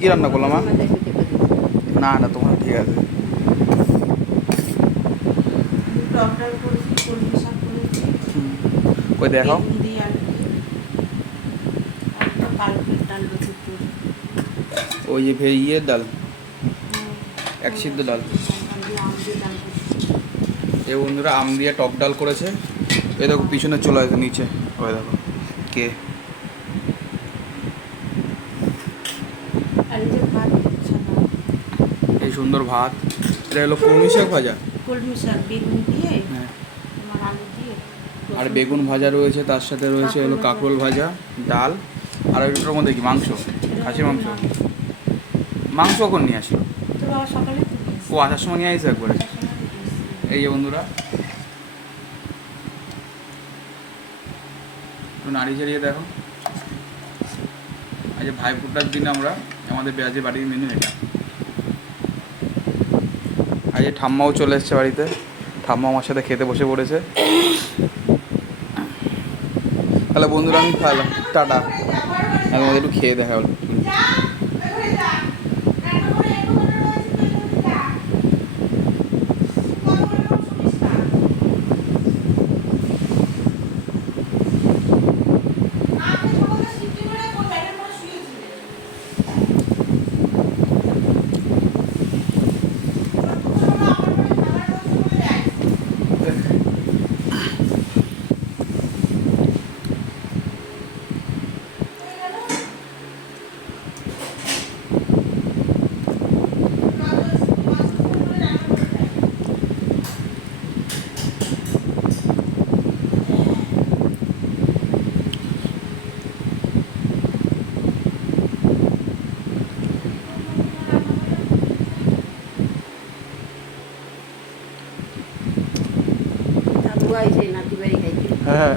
কি রান্না করলাম? না না, তোমার ঠিক আছে। কই দেখাও। ওই যে ইয়ের ডাল, এক সিদ্ধ ডাল। এই বন্ধুরা আম দিয়ে টক ডাল করেছে। এই দেখো পিছনে চলে আসে নিচে, ওই দেখো কে। এই সুন্দর ভাত। এটা হলো কলমি শাক ভাজা, হ্যাঁ। আর বেগুন ভাজা রয়েছে, তার সাথে রয়েছে হলো কাঁকরোল ভাজা, ডাল, আর ওইটার মধ্যে কি মাংস, খাসি মাংস। মাংস কখন নিয়ে আসলো? ও আসার সময় নিয়ে আসছে একবারে। এই যে বন্ধুরা একটু নাড়ি চাড়িয়ে দেখো। আজ ভাইফোঁটার দিন আমরা আমাদের পেঁয়াজের বাড়ির মেনু এটা। আজ ঠাম্মাও চলে এসছে বাড়িতে, ঠাম্মা আমার সাথে খেতে বসে পড়েছে। তাহলে বন্ধুরা আমি খাইলাম, টাটা। আমি আমাদের একটু খেয়ে দেখা হলো। হ্যাঁ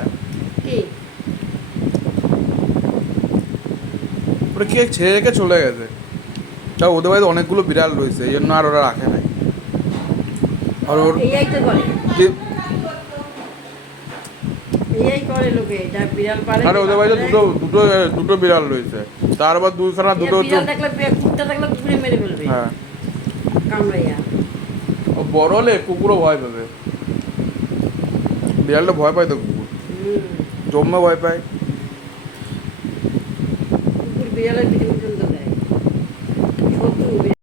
ওটা কে ছেড়ে রেখে চলে গেছে। তা ওদের বাড়িতে অনেকগুলো বিড়াল রয়েছে, এই জন্য আর ওরা রাখে নাই। আর ওর আরে ওদের বাড়িতে দুটো দুটো দুটো বিড়াল রয়েছে, তারপর দুখানা দুটো হ্যাঁ। ও বড় হলে কুকুরও ভয় পাবে। বিড়ালটা ভয় পায় তো কুকুর, জম্মে ভয় পায়। বিড়ালের